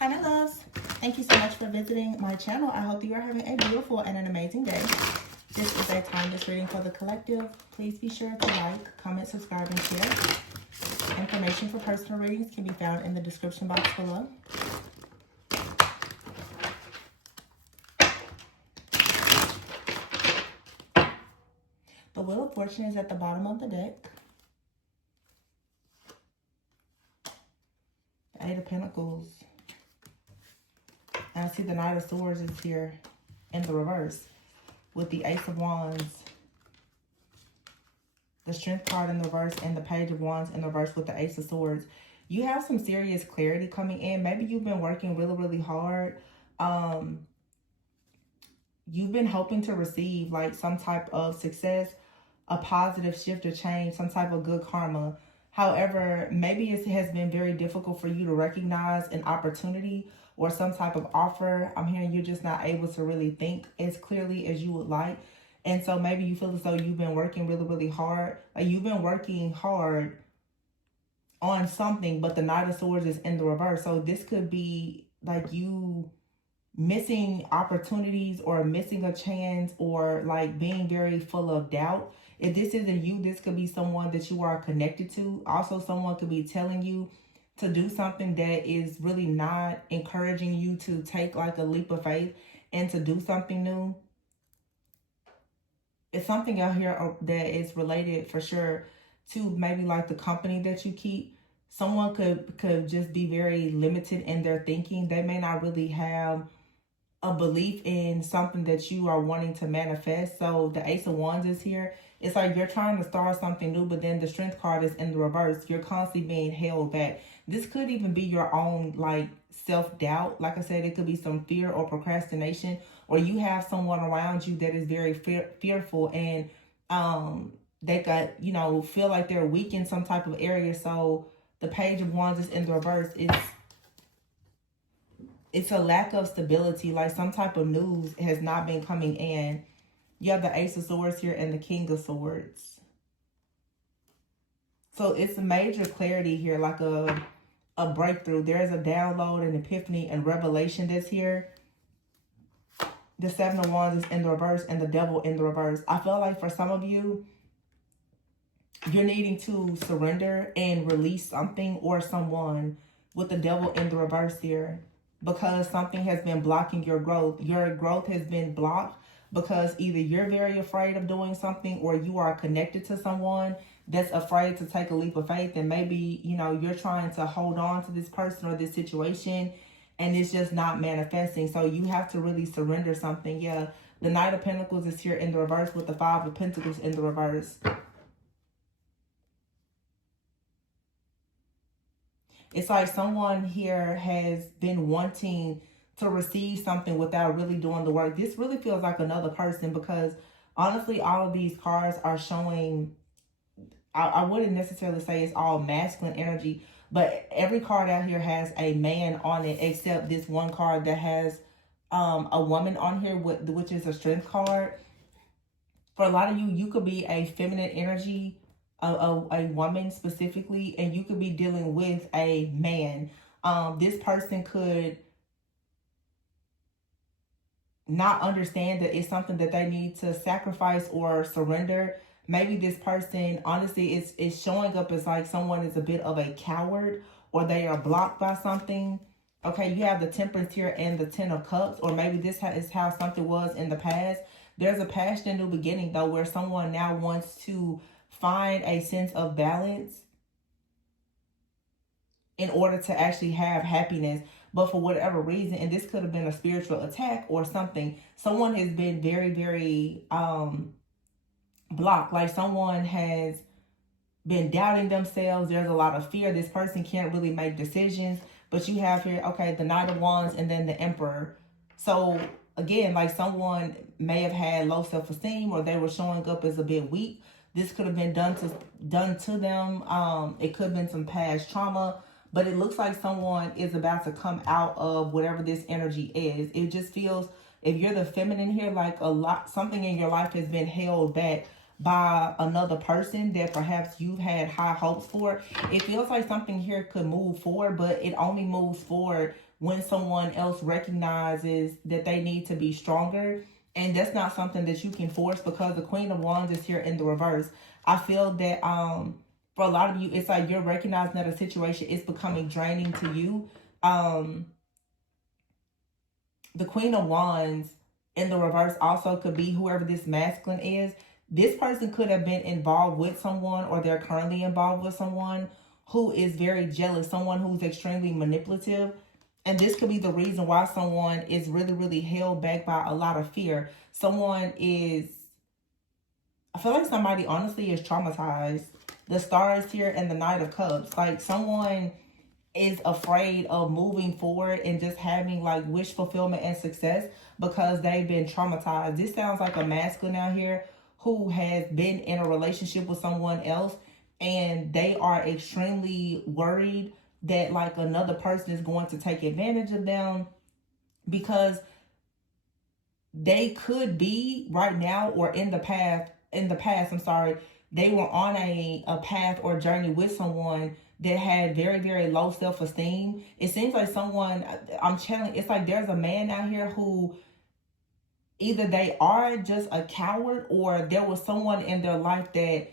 Hi, my loves. Thank you so much for visiting my channel. I hope you are having a beautiful and an amazing day. This is a timeless reading for the collective. Please be sure to like, comment, subscribe, and share. Information for personal readings can be found in the description box below. The Wheel of Fortune is at the bottom of the deck. The Eight of Pentacles. And I see the Knight of Swords is here in the reverse with the Ace of Wands, the Strength card in the reverse, and the Page of Wands in the reverse with the Ace of Swords. You have some serious clarity coming in. Maybe you've been working really, really hard. You've been hoping to receive like some type of success, a positive shift or change, some type of good karma. However, maybe it has been very difficult for you to recognize an opportunity or some type of offer. I'm hearing you're just not able to really think as clearly as you would like. And so maybe you feel as though you've been working really, really hard. Like you've been working hard on something, but the Knight of Swords is in the reverse. So this could be like you missing opportunities or missing a chance or like being very full of doubt. If this isn't you, this could be someone that you are connected to. Also, someone could be telling you to do something that is really not encouraging you to take like a leap of faith and to do something new. It's something out here that is related for sure to maybe like the company that you keep. Someone could just be very limited in their thinking. They may not really have a belief in something that you are wanting to manifest. So the Ace of Wands is here. It's like you're trying to start something new, but then the Strength card is in the reverse. You're constantly being held back. This could even be your own like self-doubt. Like I said, it could be some fear or procrastination, or you have someone around you that is very fearful and they got, you know, feel like they're weak in some type of area. So the Page of Wands is in the reverse. It's a lack of stability, like some type of news has not been coming in. You have the Ace of Swords here and the King of Swords. So it's a major clarity here, like a breakthrough. There's a download, an epiphany, and revelation that's here. The Seven of Wands is in the reverse and the Devil in the reverse. I feel like for some of you, you're needing to surrender and release something or someone with the Devil in the reverse here, because something has been blocking your growth. Your growth has been blocked because either you're very afraid of doing something or you are connected to someone that's afraid to take a leap of faith. And maybe, you know, you're trying to hold on to this person or this situation and it's just not manifesting. So you have to really surrender something. Yeah, the Knight of Pentacles is here in the reverse with the Five of Pentacles in the reverse. It's like someone here has been wanting to receive something without really doing the work. This really feels like another person, because honestly, all of these cards are showing, I wouldn't necessarily say it's all masculine energy, but every card out here has a man on it, except this one card that has a woman on here, which is a Strength card. For a lot of you, you could be a feminine energy, a woman specifically, and you could be dealing with a man. This person could not understand that it's something that they need to sacrifice or surrender. Maybe this person, honestly, is showing up as like someone is a bit of a coward, or they are blocked by something. Okay, you have the Temperance here and the Ten of Cups, or maybe this is how something was in the past. There's a passionate new beginning, though, where someone now wants to find a sense of balance in order to actually have happiness. But for whatever reason, and this could have been a spiritual attack or something, someone has been very, very blocked. Like someone has been doubting themselves. There's a lot of fear. This person can't really make decisions. But you have here, okay, the Knight of Wands and then the Emperor. So again, like someone may have had low self-esteem, or they were showing up as a bit weak. This could have been done to them. It could have been some past trauma. But it looks like someone is about to come out of whatever this energy is. It just feels, if you're the feminine here, like something in your life has been held back by another person that perhaps you've had high hopes for. It feels like something here could move forward, but it only moves forward when someone else recognizes that they need to be stronger. And that's not something that you can force, because the Queen of Wands is here in the reverse. I feel that for a lot of you, it's like you're recognizing that a situation is becoming draining to you. The Queen of Wands in the reverse also could be whoever this masculine is. This person could have been involved with someone, or they're currently involved with someone who is very jealous, someone who's extremely manipulative. And this could be the reason why someone is really, really held back by a lot of fear. Someone is, I feel like somebody honestly is traumatized. The Star is here and the Knight of Cups. Like someone is afraid of moving forward and just having like wish fulfillment and success because they've been traumatized. This sounds like a masculine out here who has been in a relationship with someone else, and they are extremely worried that like another person is going to take advantage of them, because they could be right now, or in the past, I'm sorry, they were on a path or journey with someone that had very, very low self-esteem. It seems like someone, I'm channeling, it's like there's a man out here who either they are just a coward, or there was someone in their life that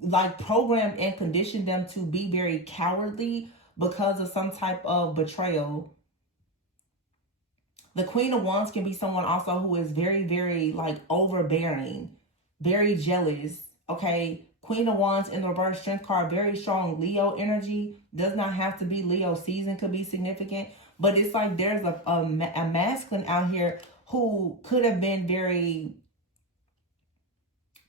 like programmed and conditioned them to be very cowardly because of some type of betrayal. The Queen of Wands can be someone also who is very, very like overbearing, very jealous. Okay. Queen of Wands in the reverse, Strength card, very strong Leo energy. Does not have to be Leo season, could be significant. But it's like there's a masculine out here who could have been very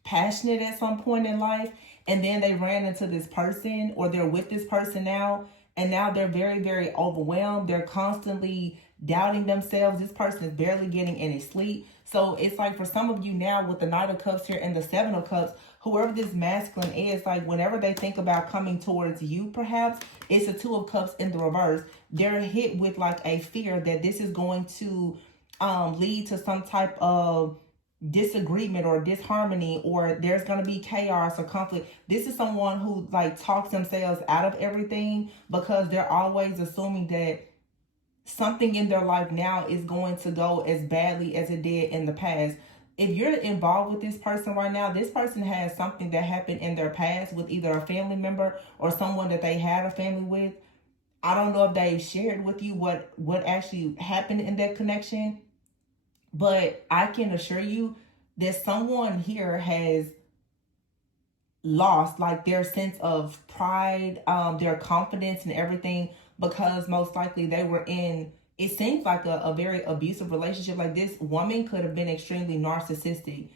passionate at some point in life, and then they ran into this person, or they're with this person now, and now they're very, very overwhelmed. They're constantly doubting themselves. This person is barely getting any sleep. So it's like for some of you now, with the Knight of Cups here and the Seven of Cups, whoever this masculine is, like whenever they think about coming towards you, perhaps it's the Two of Cups in the reverse. They're hit with like a fear that this is going to lead to some type of disagreement or disharmony, or there's going to be chaos or conflict. This is someone who like talks themselves out of everything because they're always assuming that something in their life now is going to go as badly as it did in the past. If you're involved with this person right now, this person has something that happened in their past with either a family member or someone that they had a family with. I don't know if they shared with you what actually happened in that connection, but I can assure you that someone here has lost like their sense of pride, their confidence and everything, because most likely they were in, it seems like a very abusive relationship. Like this woman could have been extremely narcissistic.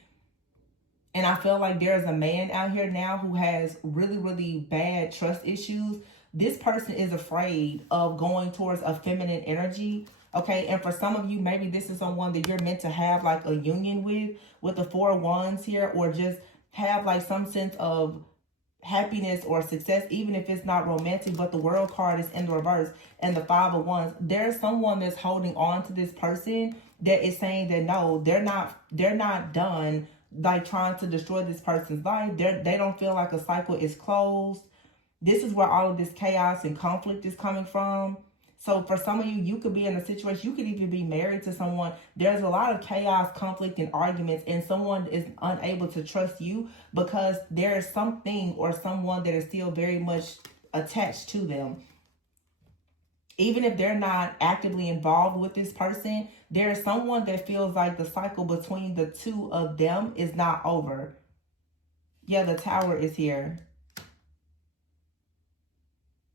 And I feel like there's a man out here now who has really, really bad trust issues. This person is afraid of going towards a feminine energy. Okay, and for some of you, maybe this is someone that you're meant to have like a union with the Four of Wands here, or just have like some sense of happiness or success, even if it's not romantic. But the World card is in the reverse and the Five of Wands. There's someone that's holding on to this person that is saying that no, they're not done like trying to destroy this person's life. They don't feel like a cycle is closed. This is where all of this chaos and conflict is coming from. So for some of you, you could be in a situation, you could even be married to someone. There's a lot of chaos, conflict, and arguments, and someone is unable to trust you because there is something or someone that is still very much attached to them. Even if they're not actively involved with this person, there is someone that feels like the cycle between the two of them is not over. Yeah, the Tower is here.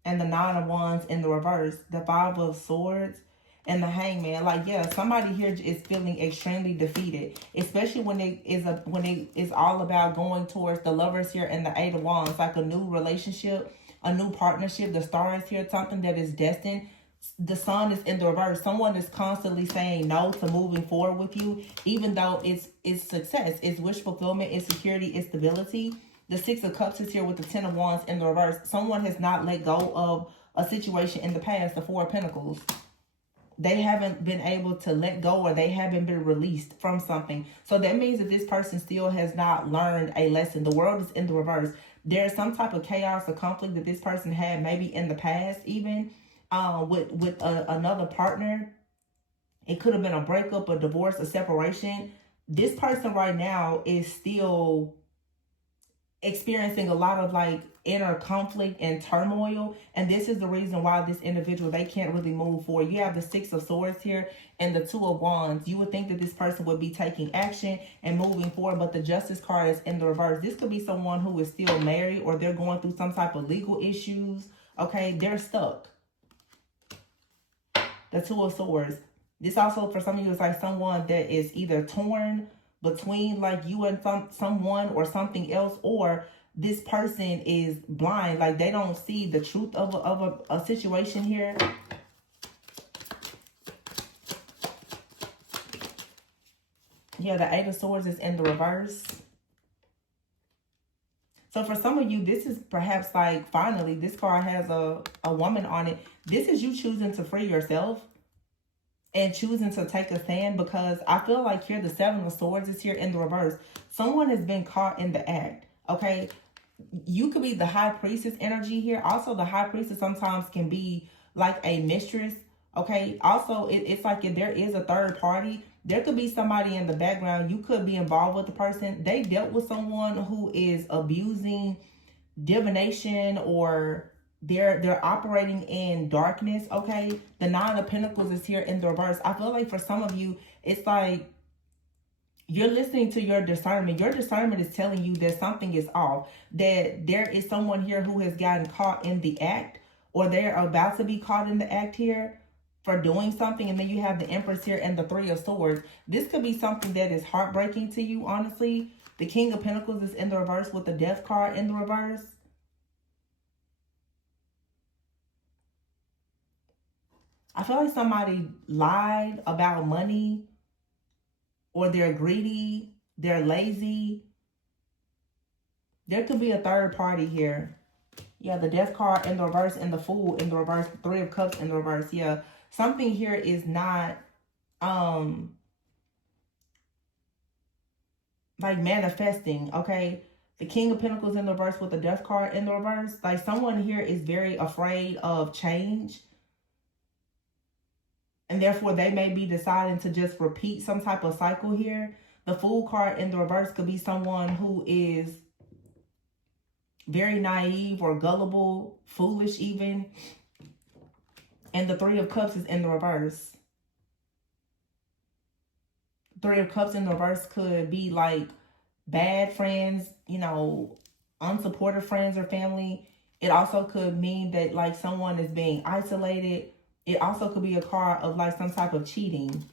And the Nine of Wands in the reverse, the Five of Swords, and the Hangman. Like, yeah, somebody here is feeling extremely defeated, especially when it is all about going towards the Lovers here and the Eight of Wands, like a new relationship, a new partnership. The Star is here, something that is destined. The Sun is in the reverse. Someone is constantly saying no to moving forward with you, even though it's success, it's wish fulfillment, it's security, it's stability. The Six of Cups is here with the Ten of Wands in the reverse. Someone has not let go of a situation in the past, the Four of Pentacles. They haven't been able to let go, or they haven't been released from something. So that means that this person still has not learned a lesson. The World is in the reverse. There's some type of chaos or conflict that this person had maybe in the past even. with another partner. It could have been a breakup, a divorce, a separation. This person right now is still experiencing a lot of like inner conflict and turmoil, and this is the reason why this individual, they can't really move forward. You have the Six of Swords here and the Two of Wands. You would think that this person would be taking action and moving forward, but the Justice card is in the reverse. This could be someone who is still married, or they're going through some type of legal issues. Okay, they're stuck. The Two of Swords. This also, for some of you, is like someone that is either torn between like you and someone or something else, or this person is blind, like they don't see the truth of a situation here. Yeah, the Eight of Swords is in the reverse. So for some of you, this is perhaps like, finally, this card has a woman on it. This is you choosing to free yourself and choosing to take a stand, because I feel like here the Seven of Swords is here in the reverse. Someone has been caught in the act, okay? You could be the High Priestess energy here. Also, the High Priestess sometimes can be like a mistress, okay? Also, it's like if there is a third party, there could be somebody in the background. You could be involved with the person. They dealt with someone who is abusing divination, or they're operating in darkness, okay? The Nine of Pentacles is here in the reverse. I feel like for some of you, it's like you're listening to your discernment. Your discernment is telling you that something is off, that there is someone here who has gotten caught in the act, or they're about to be caught in the act here for doing something. And then you have the Empress here and the Three of Swords. This could be something that is heartbreaking to you, honestly. The King of Pentacles is in the reverse with the Death card in the reverse. I feel like somebody lied about money, or they're greedy, they're lazy. There could be a third party here. Yeah, the Death card in the reverse and the Fool in the reverse, Three of Cups in the reverse. Yeah, something here is not like manifesting, okay? The King of Pentacles in the reverse with the Death card in the reverse. Like someone here is very afraid of change, and therefore they may be deciding to just repeat some type of cycle here. The Fool card in the reverse could be someone who is very naive or gullible, foolish even. And the Three of Cups is in the reverse. Three of Cups in the reverse could be like bad friends, you know, unsupportive friends or family. It also could mean that like someone is being isolated. It also could be a card of like some type of cheating,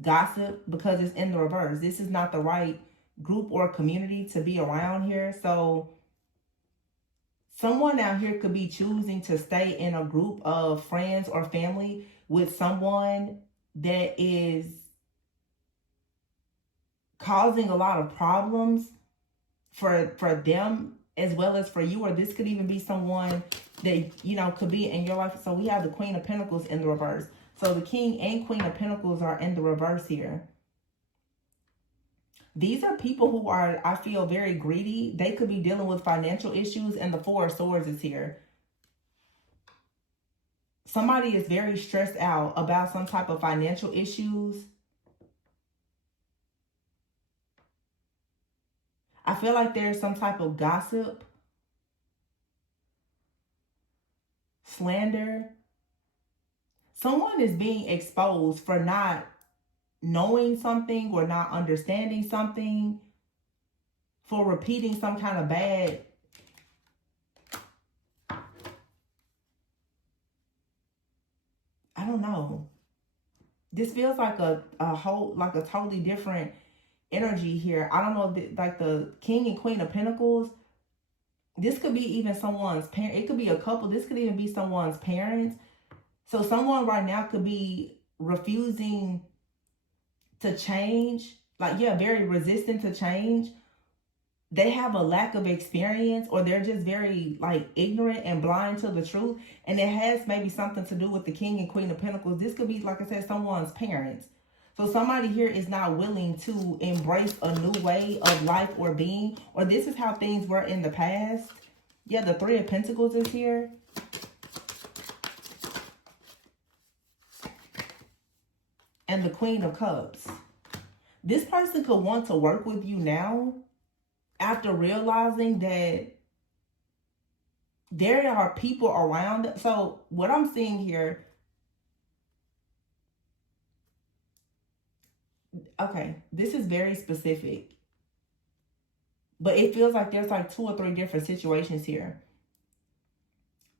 gossip, because it's in the reverse. This is not the right group or community to be around here. So someone out here could be choosing to stay in a group of friends or family with someone that is causing a lot of problems for them as well as for you. Or this could even be someone that, you know, could be in your life. So we have the Queen of Pentacles in the reverse. So the King and Queen of Pentacles are in the reverse here. These are people who are, I feel, very greedy. They could be dealing with financial issues, and the Four of Swords is here. Somebody is very stressed out about some type of financial issues. I feel like there's some type of gossip, slander. Someone is being exposed for not knowing something or not understanding something, for repeating some kind of bad. I don't know. This feels like a whole, like a totally different energy here. I don't know, like the King and Queen of Pentacles. This could be even someone's parent. It could be a couple. This could even be someone's parents. So someone right now could be refusing to change. Like, yeah, very resistant to change. They have a lack of experience, or they're just very like ignorant and blind to the truth. And it has maybe something to do with the King and Queen of Pentacles. This could be, like I said, someone's parents. So somebody here is not willing to embrace a new way of life or being, or this is how things were in the past. Yeah, the Three of Pentacles is here. and the Queen of Cups. This person could want to work with you now after realizing that there are people around. So what I'm seeing here, okay, this is very specific, but it feels like there's like 2 or 3 different situations here.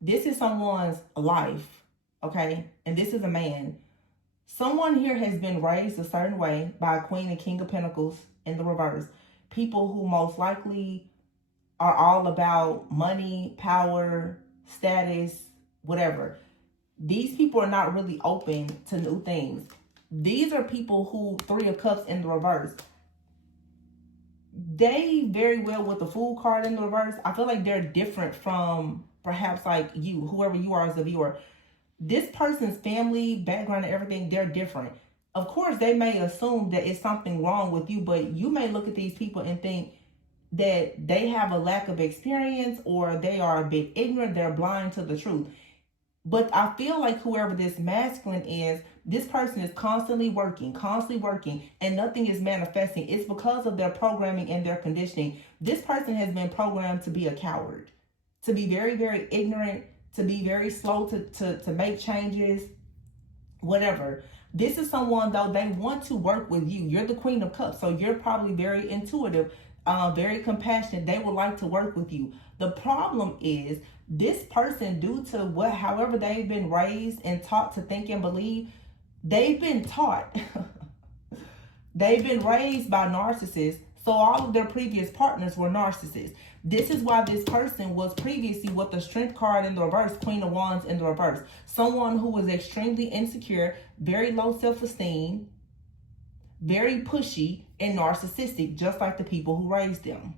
This is someone's life, okay? And this is a man. Someone here has been raised a certain way by a Queen and King of Pentacles in the reverse. People who most likely are all about money, power, status, whatever. These people are not really open to new things. These are people who, 3 of Cups in the reverse. They very well, with the Fool card in the reverse, I feel like they're different from perhaps like you, whoever you are as a viewer. This person's family, background, and everything, they're different. Of course, they may assume that it's something wrong with you, but you may look at these people and think that they have a lack of experience, or they are a bit ignorant, they're blind to the truth. But I feel like whoever this masculine is, this person is constantly working, and nothing is manifesting. It's because of their programming and their conditioning. This person has been programmed to be a coward, to be very, very ignorant, to be very slow to make changes, whatever. This is someone, though, they want to work with you. You're the Queen of Cups, so you're probably very intuitive, very compassionate. They would like to work with you. The problem is this person, due to however they've been raised and taught to think and believe, they've been taught, they've been raised by narcissists. So all of their previous partners were narcissists. This is why this person was previously with the Strength card in the reverse, Queen of Wands in the reverse. Someone who was extremely insecure, very low self-esteem, very pushy, and narcissistic, just like the people who raised them.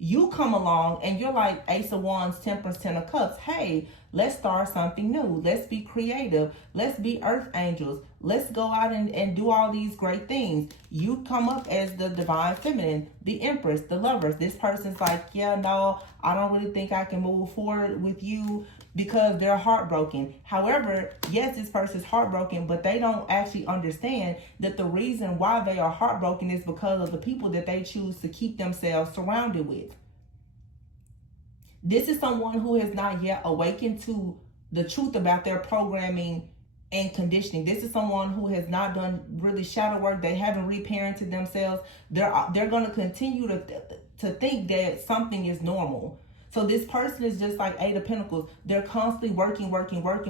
You come along and you're like Ace of Wands, Temperance, 10 of Cups. Hey, let's start something new. Let's be creative. Let's be earth angels. Let's go out and do all these great things. You come up as the divine feminine, the Empress, the Lovers. This person's like, yeah, no, I don't really think I can move forward with you because they're heartbroken. However, yes, this person's heartbroken, but they don't actually understand that the reason why they are heartbroken is because of the people that they choose to keep themselves surrounded with. This is someone who has not yet awakened to the truth about their programming and conditioning. This is someone who has not done really shadow work. They haven't reparented themselves. They're going to continue to think that something is normal. So this person is just like 8 of Pentacles. They're constantly working,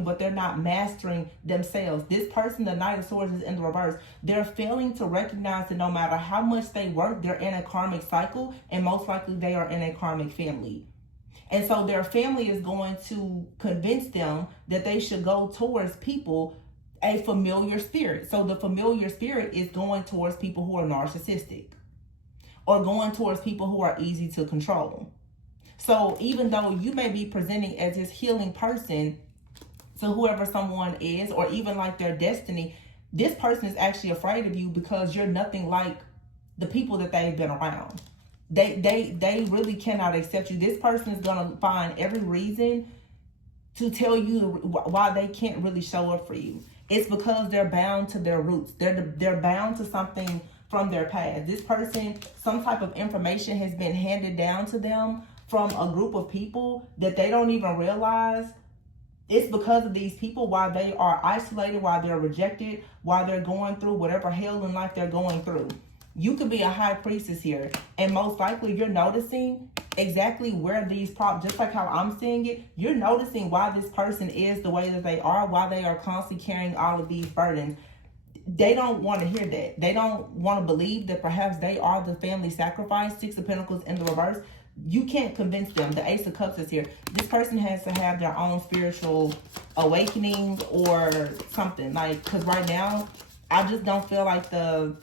but they're not mastering themselves. This person, the Knight of Swords, is in the reverse. They're failing to recognize that no matter how much they work, they're in a karmic cycle, and most likely they are in a karmic family. And so their family is going to convince them that they should go towards people, a familiar spirit. So the familiar spirit is going towards people who are narcissistic, or going towards people who are easy to control. So even though you may be presenting as this healing person to whoever someone is, or even like their destiny, this person is actually afraid of you because you're nothing like the people that they've been around. They really cannot accept you. This person is going to find every reason to tell you why they can't really show up for you. It's because they're bound to their roots. They're bound to something from their past. This person, some type of information has been handed down to them from a group of people that they don't even realize. It's because of these people why they are isolated, why they're rejected, why they're going through whatever hell in life they're going through. You could be a high priestess here, and most likely you're noticing exactly where these problems, just like how I'm seeing it, you're noticing why this person is the way that they are, why they are constantly carrying all of these burdens. They don't want to hear that. They don't want to believe that perhaps they are the family sacrifice. 6 of Pentacles in the reverse. You can't convince them. The Ace of Cups is here. This person has to have their own spiritual awakening or something. Like, because right now, I just don't feel like the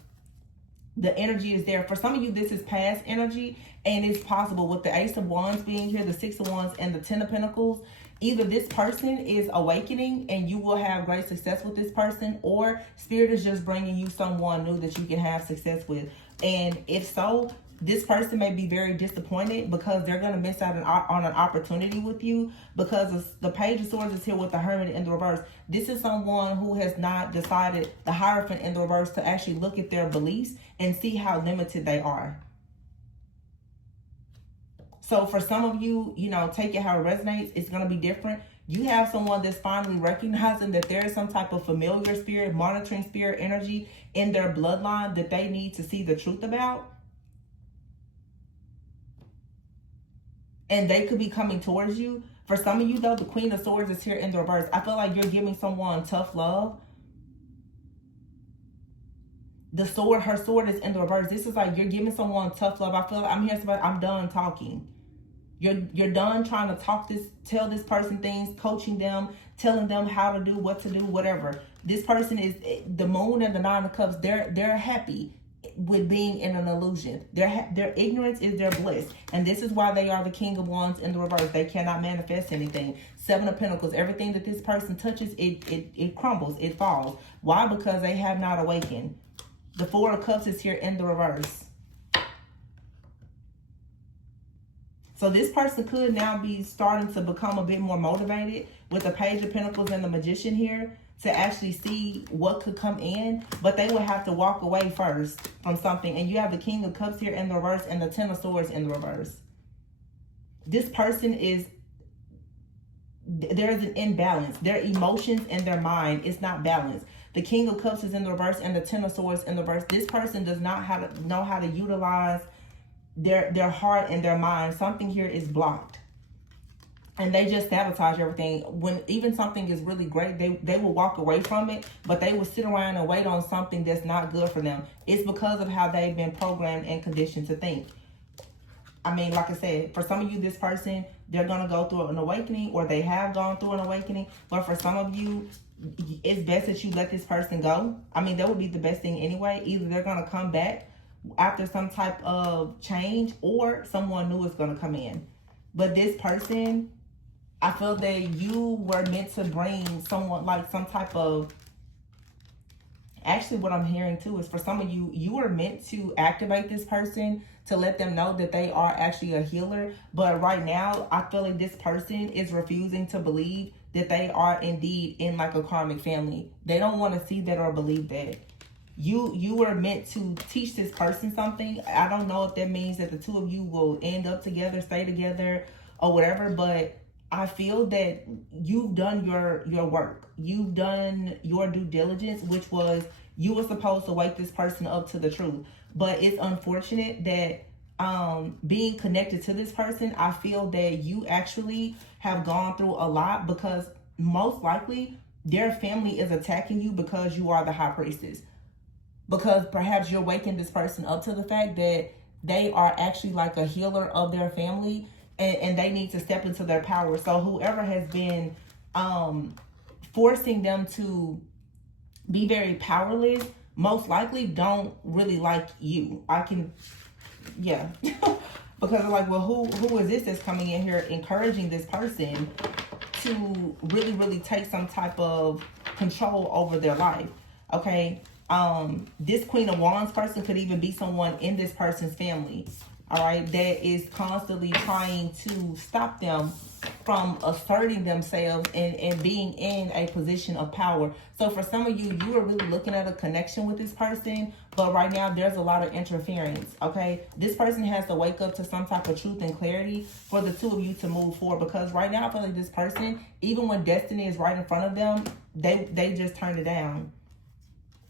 energy is there. For some of you, this is past energy, and it's possible with the Ace of Wands being here, the 6 of Wands, and the 10 of Pentacles. Either this person is awakening and you will have great success with this person, or Spirit is just bringing you someone new that you can have success with. And if so, This person may be very disappointed because they're going to miss out on an opportunity with you, because the Page of Swords is here with the Hermit in the reverse. This is someone who has not decided, the Hierophant in the reverse, to actually look at their beliefs and see how limited they are. So for some of you, you know, take it how it resonates. It's going to be different. You have someone that's finally recognizing that there is some type of familiar spirit, monitoring spirit energy in their bloodline that they need to see the truth about. And they could be coming towards you. For some of you, though, the Queen of Swords is here in the reverse. I feel like you're giving someone tough love. The sword, her sword is in the reverse. This is like you're giving someone tough love. I feel like I'm here, I'm done talking. You're done trying to tell this person things, coaching them, telling them how to do, what to do, whatever. This person is, the Moon and the Nine of Cups, they're happy with being in an illusion. Their ignorance is their bliss. And this is why they are the King of Wands in the reverse. They cannot manifest anything. Seven of Pentacles, everything that this person touches, it crumbles, it falls. Why? Because they have not awakened. The Four of Cups is here in the reverse. So this person could now be starting to become a bit more motivated with the Page of Pentacles and the Magician here to actually see what could come in. But they would have to walk away first from something. And you have the King of Cups here in the reverse and the Ten of Swords in the reverse. This person is, there's an imbalance. Their emotions and their mind is not balanced. The King of Cups is in the reverse and the Ten of Swords in the reverse. This person does not know how to utilize their heart and their mind. Something here is blocked. And they just sabotage everything. When even something is really great, they will walk away from it, but they will sit around and wait on something that's not good for them. It's because of how they've been programmed and conditioned to think. I mean, like I said, for some of you, this person, they're going to go through an awakening, or they have gone through an awakening. But for some of you, it's best that you let this person go. I mean, that would be the best thing anyway. Either they're going to come back after some type of change, or someone new is going to come in. But this person, I feel that you were meant to bring someone, like some type of, actually what I'm hearing too is for some of you, you were meant to activate this person to let them know that they are actually a healer. But right now, I feel like this person is refusing to believe that they are indeed in like a karmic family. They don't want to see that or believe that. You were meant to teach this person something. I don't know if that means that the two of you will end up together, stay together, or whatever, but I feel that you've done your work. You've done your due diligence, which was you were supposed to wake this person up to the truth. But it's unfortunate that being connected to this person, I feel that you actually have gone through a lot, because most likely their family is attacking you because you are the High Priestess. Because perhaps you're waking this person up to the fact that they are actually like a healer of their family, and they need to step into their power. So whoever has been forcing them to be very powerless, most likely don't really like you. Yeah. Because they're like, well, who is this that's coming in here encouraging this person to really, really take some type of control over their life? Okay. This Queen of Wands person could even be someone in this person's family, all right, that is constantly trying to stop them from asserting themselves and being in a position of power. So for some of you, you are really looking at a connection with this person, but right now there's a lot of interference, okay? This person has to wake up to some type of truth and clarity for the two of you to move forward, because right now I feel like this person, even when destiny is right in front of them, they just turn it down.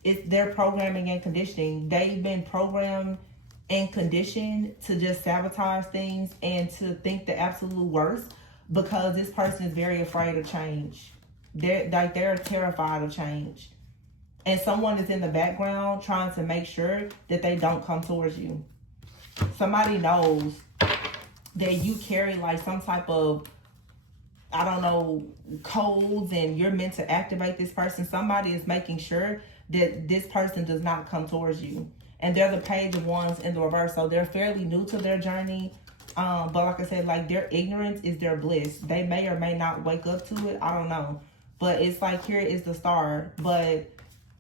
It's their programming and conditioning. They've been programmed and conditioned to just sabotage things and to think the absolute worst, because this person is very afraid of change. They're terrified of change. And someone is in the background trying to make sure that they don't come towards you. Somebody knows that you carry like some type of, I don't know, codes, and you're meant to activate this person. Somebody is making sure that this person does not come towards you. And they're the Page of Wands in the reverse. So they're fairly new to their journey. But like I said, like their ignorance is their bliss. They may or may not wake up to it. I don't know. But it's like, here is the star. But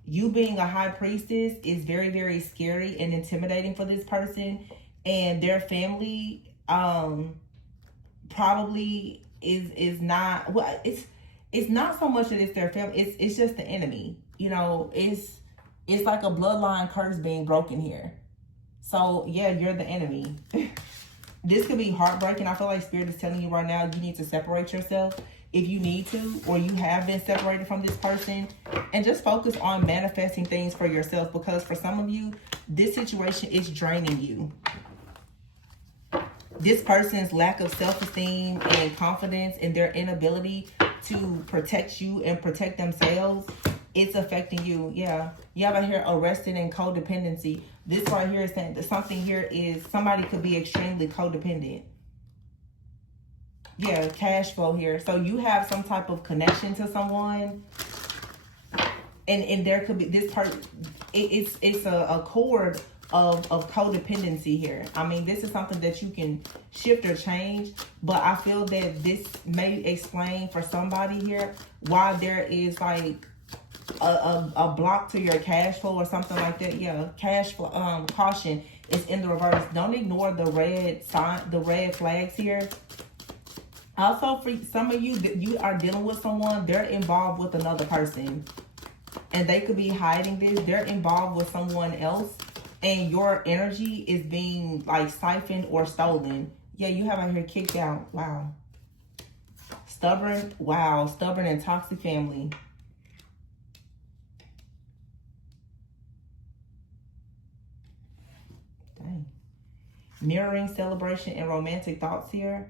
you being a High Priestess is very, very scary and intimidating for this person. and their family probably is not, well, it's not so much that it's their family, it's just the enemy. You know, it's like a bloodline curse being broken here. So yeah, you're the enemy. This could be heartbreaking. I feel like Spirit is telling you right now you need to separate yourself if you need to, or you have been separated from this person, and just focus on manifesting things for yourself, because for some of you, this situation is draining you. This person's lack of self-esteem and confidence in their inability to protect you and protect themselves, it's affecting you. Yeah. You have out here arrested in codependency. This right here is saying that something here is, somebody could be extremely codependent. Yeah, cash flow here. So you have some type of connection to someone, and there could be this part. It's a cord of codependency here. I mean, this is something that you can shift or change, but I feel that this may explain for somebody here why there is like a block to your cash flow or something like that. Yeah, cash flow, caution is in the reverse. Don't ignore the red sign, the red flags here. Also, for some of you, that you are dealing with someone, they're involved with another person, and they could be hiding this. They're involved with someone else, and your energy is being like siphoned or stolen. Yeah, you have out here kicked out. Wow. Stubborn. Wow. Stubborn and toxic family. Dang. Mirroring, celebration, and romantic thoughts here.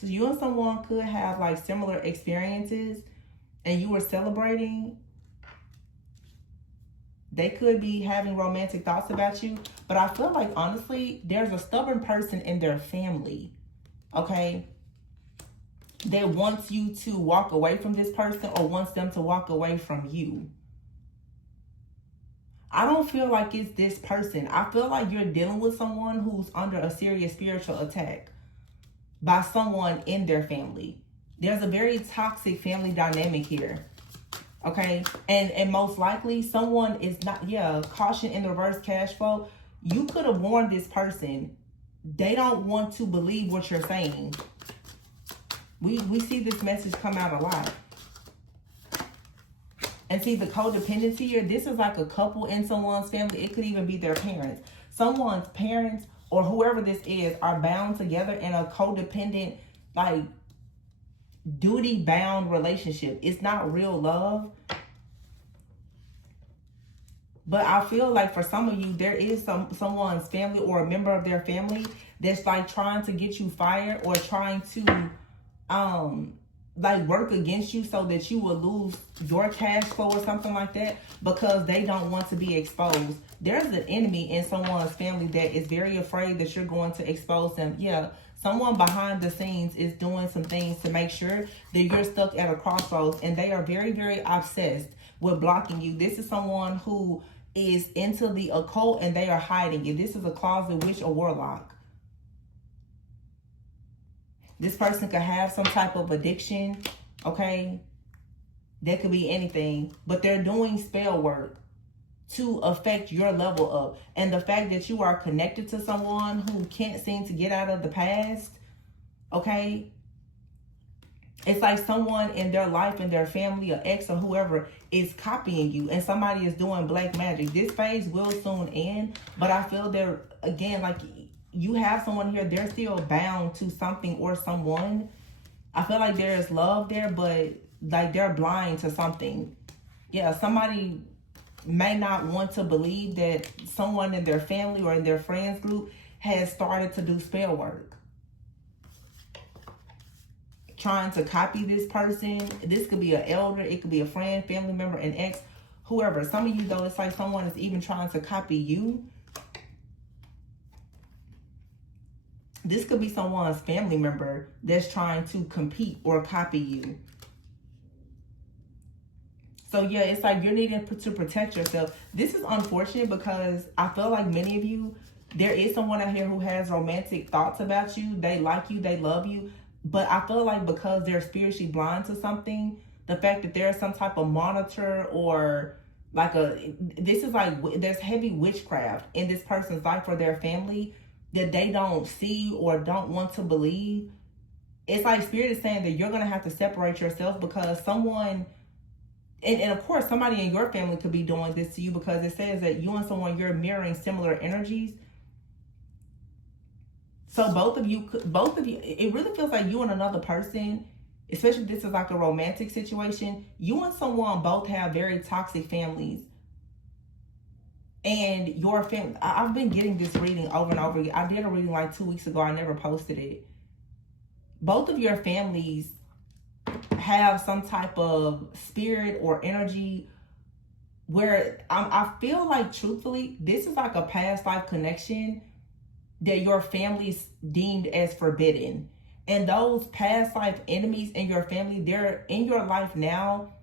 So you and someone could have like similar experiences, and you were celebrating. They could be having romantic thoughts about you, but I feel like honestly, there's a stubborn person in their family, okay, that wants you to walk away from this person, or wants them to walk away from you. I don't feel like it's this person. I feel like you're dealing with someone who's under a serious spiritual attack by someone in their family. There's a very toxic family dynamic here. Okay. And most likely someone is not, yeah, caution in the reverse, cash flow. You could have warned this person. They don't want to believe what you're saying. We see this message come out a lot. And see the codependency here. This is like a couple in someone's family. It could even be their parents. Someone's parents or whoever this is are bound together in a codependent, like, duty-bound relationship. It's not real love. But I feel like for some of you, there is someone's family or a member of their family that's like trying to get you fired, or trying to like work against you so that you will lose your cash flow or something like that, because they don't want to be exposed. There's an enemy in someone's family that is very afraid that you're going to expose them. Yeah, someone behind the scenes is doing some things to make sure that you're stuck at a crossroads, and they are very, very obsessed with blocking you. This is someone who is into the occult, and they are hiding it. This is a closet witch or warlock. This person could have some type of addiction, okay? That could be anything, but they're doing spell work to affect your level up. And the fact that you are connected to someone who can't seem to get out of the past, okay? It's like someone in their life, in their family, or ex or whoever, is copying you, and somebody is doing black magic. This phase will soon end, but I feel there, again, like, you have someone here, they're still bound to something or someone. I feel like there is love there, but like they're blind to something. Yeah, somebody may not want to believe that someone in their family or in their friends group has started to do spell work, trying to copy this person. This could be an elder, it could be a friend, family member, an ex, whoever. Some of you, though, it's like someone is even trying to copy you. This could be someone's family member that's trying to compete or copy you. So yeah, it's like you're needing to protect yourself. This is unfortunate because I feel like many of you, there is someone out here who has romantic thoughts about you. They like you, they love you. But I feel like because they're spiritually blind to something, the fact that there's some type of monitor or like this is like, there's heavy witchcraft in this person's life or their family that they don't see or don't want to believe. It's like Spirit is saying that you're going to have to separate yourself, because someone, and of course somebody in your family could be doing this to you, because it says that you and someone, you're mirroring similar energies. So both of you, it really feels like you and another person, especially if this is like a romantic situation, you and someone both have very toxic families. And your family, I've been getting this reading over and over again. I did a reading like 2 weeks ago. I never posted it. Both of your families have some type of spirit or energy where I feel like, truthfully, this is like a past life connection that your family's deemed as forbidden. And those past life enemies in your family, they're in your life now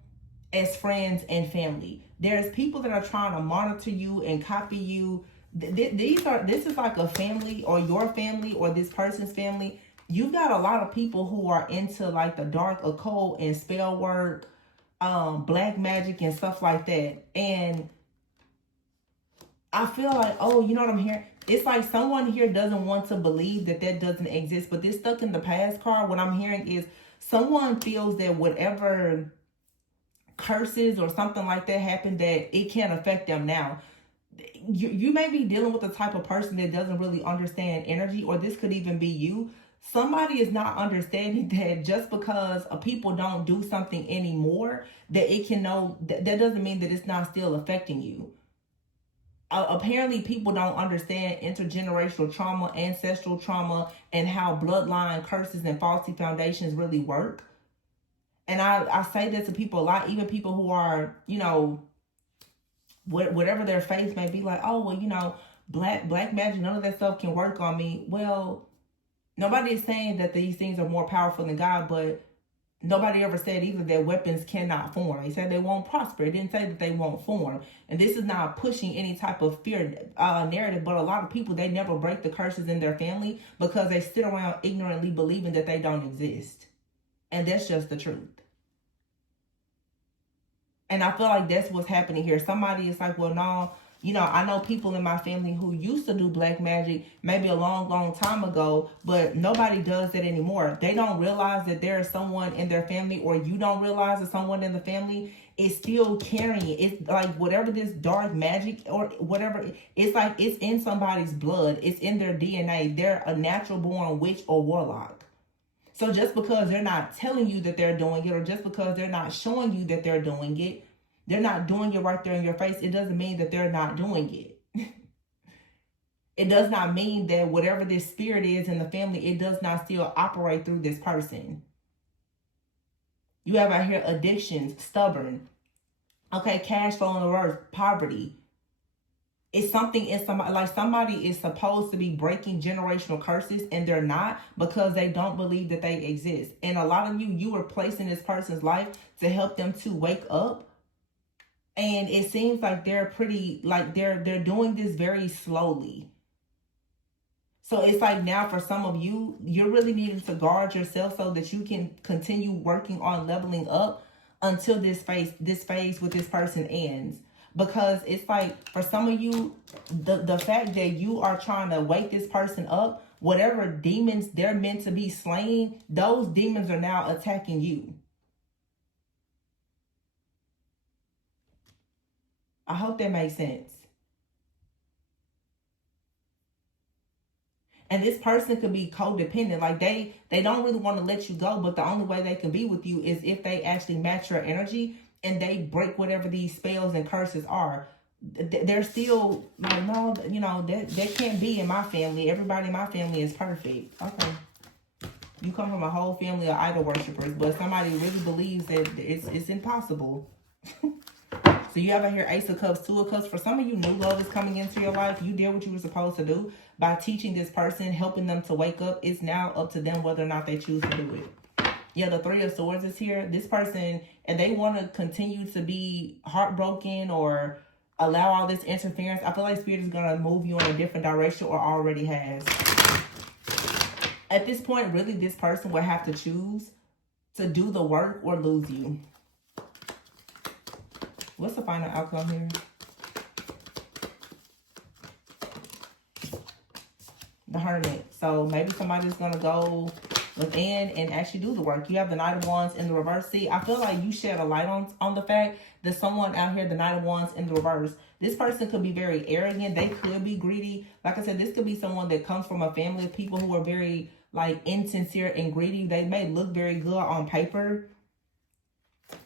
as friends and family. There's people that are trying to monitor you and copy you. This is like a family, or your family, or this person's family. You've got a lot of people who are into like the dark occult and spell work, black magic and stuff like that. And I feel like, oh, you know what I'm hearing? It's like someone here doesn't want to believe that that doesn't exist. But this stuck in the past card, what I'm hearing is someone feels that whatever curses or something like that happened, that it can't affect them now. You may be dealing with the type of person that doesn't really understand energy, or this could even be you. Somebody is not understanding that just because people don't do something anymore, that it can know that doesn't mean that it's not still affecting you. Apparently people don't understand intergenerational trauma, ancestral trauma, and how bloodline curses and faulty foundations really work. And I say that to people a lot, even people who are, you know, whatever their faith may be, like, oh, well, you know, black magic, none of that stuff can work on me. Well, nobody is saying that these things are more powerful than God, but nobody ever said either that weapons cannot form. They said they won't prosper. It didn't say that they won't form. And this is not pushing any type of fear narrative, but a lot of people, they never break the curses in their family because they sit around ignorantly believing that they don't exist. And that's just the truth. And I feel like that's what's happening here. Somebody is like, well, no, you know, I know people in my family who used to do black magic maybe a long time ago, but nobody does that anymore. They don't realize that there is someone in their family, or you don't realize that someone in the family is still carrying it. It's like whatever this dark magic or whatever, it's like it's in somebody's blood. It's in their DNA. They're a natural born witch or warlock. So just because they're not telling you that they're doing it, or just because they're not showing you that they're doing it, they're not doing it right there in your face, it doesn't mean that they're not doing it. It does not mean that whatever this spirit is in the family, it does not still operate through this person. You have out here addictions, stubborn. Okay, cash flow in reverse, poverty. It's something in somebody, like somebody is supposed to be breaking generational curses and they're not, because they don't believe that they exist. And a lot of you are placing this person's life to help them to wake up. And it seems like they're pretty, like they're doing this very slowly. So it's like now for some of you, you're really needing to guard yourself so that you can continue working on leveling up until this phase with this person ends. Because it's like, for some of you, the fact that you are trying to wake this person up, whatever demons they're meant to be slaying, those demons are now attacking you. I hope that makes sense. And this person could be codependent. Like they don't really want to let you go, but the only way they can be with you is if they actually match your energy and they break whatever these spells and curses are. They're still like, no, you know, that can't be in my family. Everybody in my family is perfect. Okay. You come from a whole family of idol worshippers, but somebody really believes that it's impossible. So you have out here Ace of Cups, Two of Cups. For some of you, new love is coming into your life. You did what you were supposed to do by teaching this person, helping them to wake up. It's now up to them whether or not they choose to do it. Yeah, the Three of Swords is here. This person, and they want to continue to be heartbroken or allow all this interference. I feel like Spirit is going to move you in a different direction, or already has. At this point, really, this person will have to choose to do the work or lose you. What's the final outcome here? The Hermit. So maybe somebody's going to go within and actually do the work. You have the Knight of Wands in the reverse. See, I feel like you shed a light on the fact that someone out here, the Knight of Wands in the reverse, this person could be very arrogant. They could be greedy. Like I said, this could be someone that comes from a family of people who are very, like, insincere and greedy. They may look very good on paper.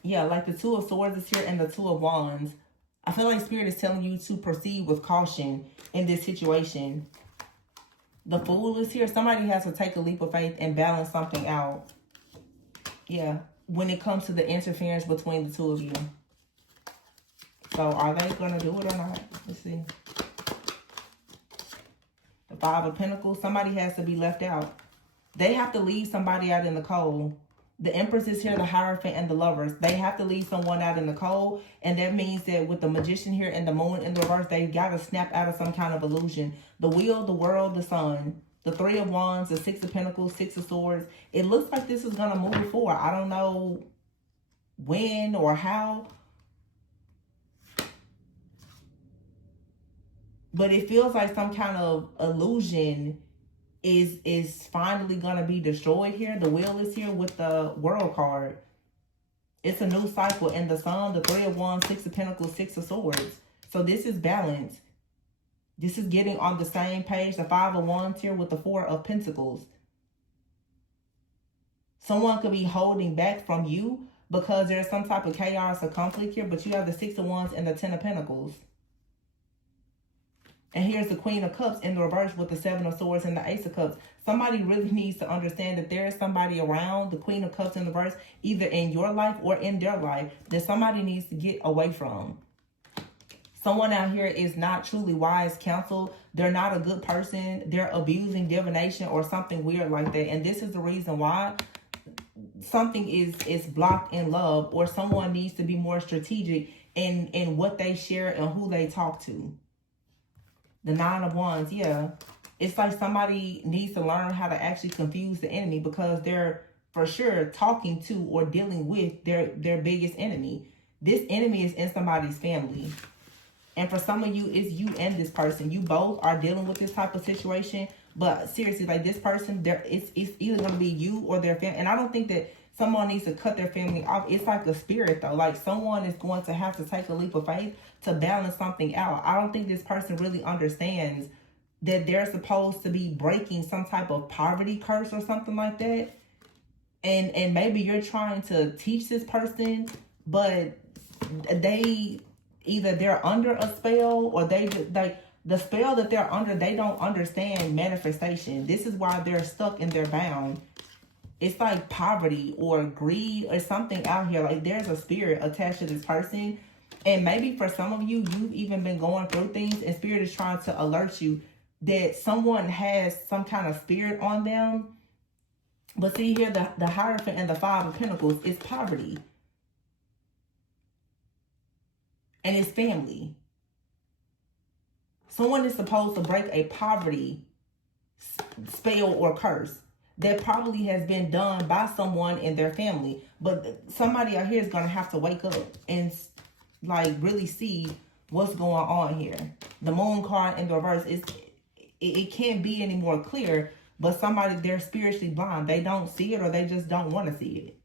Yeah, like the Two of Swords is here and the Two of Wands. I feel like Spirit is telling you to proceed with caution in this situation. The Fool is here. Somebody has to take a leap of faith and balance something out. Yeah, when it comes to the interference between the two of you. So are they going to do it or not? Let's see. The Five of Pentacles. Somebody has to be left out. They have to leave somebody out in the cold. The Empress is here, the Hierophant, and the Lovers. They have to leave someone out in the cold. And that means that with the Magician here and the Moon in the reverse, they got to snap out of some kind of illusion. The Wheel, the World, the Sun. The Three of Wands, the Six of Pentacles, Six of Swords. It looks like this is going to move forward. I don't know when or how. But it feels like some kind of illusion is finally going to be destroyed here. The Wheel is here with the World card. It's a new cycle. And the Sun, the Three of Wands, Six of Pentacles, Six of Swords. So this is balance. This is getting on the same page. The Five of Wands here with the Four of Pentacles. Someone could be holding back from you because there's some type of chaos or conflict here. But you have the Six of Wands and the Ten of Pentacles. And here's the Queen of Cups in the reverse with the Seven of Swords and the Ace of Cups. Somebody really needs to understand that there is somebody around the Queen of Cups in the reverse, either in your life or in their life, that somebody needs to get away from. Someone out here is not truly wise counsel. They're not a good person. They're abusing divination or something weird like that. And this is the reason why something is blocked in love, or someone needs to be more strategic in what they share and who they talk to. The Nine of Wands, yeah. It's like somebody needs to learn how to actually confuse the enemy, because they're for sure talking to or dealing with their biggest enemy. This enemy is in somebody's family. And for some of you, it's you and this person. You both are dealing with this type of situation. But seriously, like this person, it's either going to be you or their family. And I don't think that someone needs to cut their family off. It's like a spirit, though. Like someone is going to have to take a leap of faith to balance something out. I don't think this person really understands that they're supposed to be breaking some type of poverty curse or something like that. And maybe you're trying to teach this person, but either they're under a spell, or the spell that they're under, they don't understand manifestation. This is why they're stuck and they're bound. It's like poverty or greed or something out here. Like there's a spirit attached to this person. And maybe for some of you, you've even been going through things, and Spirit is trying to alert you that someone has some kind of spirit on them. But see here, the Hierophant and the Five of Pentacles is poverty. And it's family. Someone is supposed to break a poverty spell or curse that probably has been done by someone in their family. But somebody out here is going to have to wake up and like really see what's going on here. The Moon card in the reverse it can't be any more clear, but somebody, they're spiritually blind. They don't see it, or they just don't want to see it.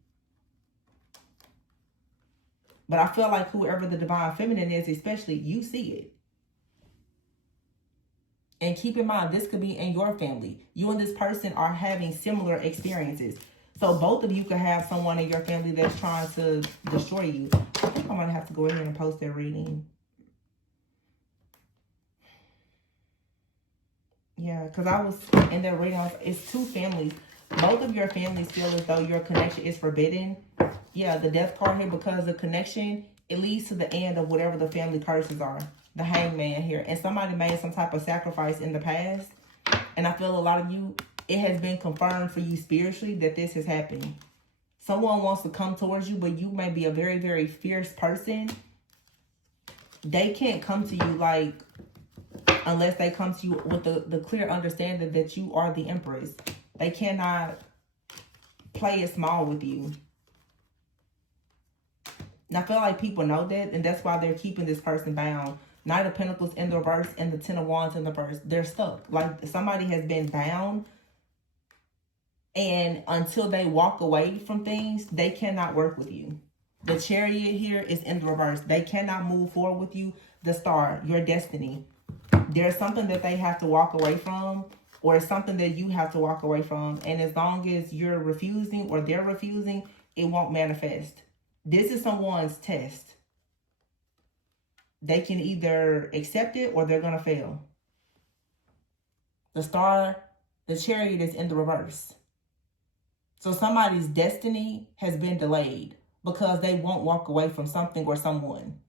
But I feel like whoever the Divine Feminine is, especially, you see it. And keep in mind, this could be in your family. You and this person are having similar experiences. So both of you could have someone in your family that's trying to destroy you. I think I'm going to have to go ahead and post their reading. Yeah, because I was in their reading. It's two families. Both of your families feel as though your connection is forbidden. Yeah, the Death card here, because the connection, it leads to the end of whatever the family curses are. The Hangman here. And somebody made some type of sacrifice in the past. And I feel a lot of you, it has been confirmed for you spiritually that this has happened. Someone wants to come towards you, but you may be a very, very fierce person. They can't come to you like, unless they come to you with the clear understanding that you are the Empress. They cannot play it small with you. And I feel like people know that, and that's why they're keeping this person bound. Knight of Pentacles in the reverse and the Ten of Wands in the reverse. They're stuck. Like somebody has been bound, and until they walk away from things, they cannot work with you. The Chariot here is in the reverse. They cannot move forward with you. The Star, your destiny. There's something that they have to walk away from, or something that you have to walk away from. And as long as you're refusing or they're refusing, it won't manifest. This is someone's test. They can either accept it or they're going to fail. The Star, the Chariot is in the reverse. So somebody's destiny has been delayed because they won't walk away from something or someone.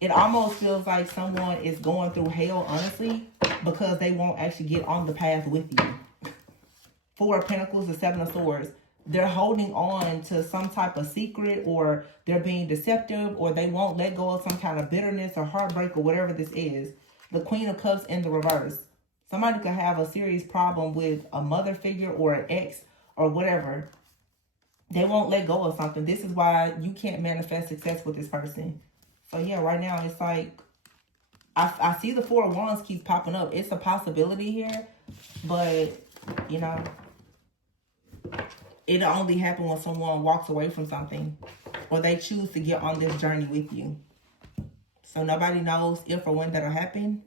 It almost feels like someone is going through hell, honestly, because they won't actually get on the path with you. Four of Pentacles, the Seven of Swords. They're holding on to some type of secret, or they're being deceptive, or they won't let go of some kind of bitterness or heartbreak or whatever this is. The Queen of Cups in the reverse. Somebody could have a serious problem with a mother figure or an ex or whatever. They won't let go of something. This is why you can't manifest success with this person. So yeah, right now it's like, I see the Four of Wands keeps popping up. It's a possibility here, but you know, it'll only happen when someone walks away from something or they choose to get on this journey with you. So nobody knows if or when that'll happen.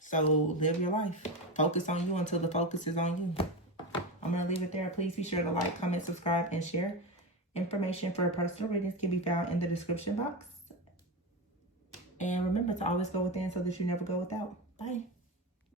So live your life. Focus on you until the focus is on you. I'm going to leave it there. Please be sure to like, comment, subscribe, and share. Information for personal readings can be found in the description box. And remember to always go within so that you never go without. Bye.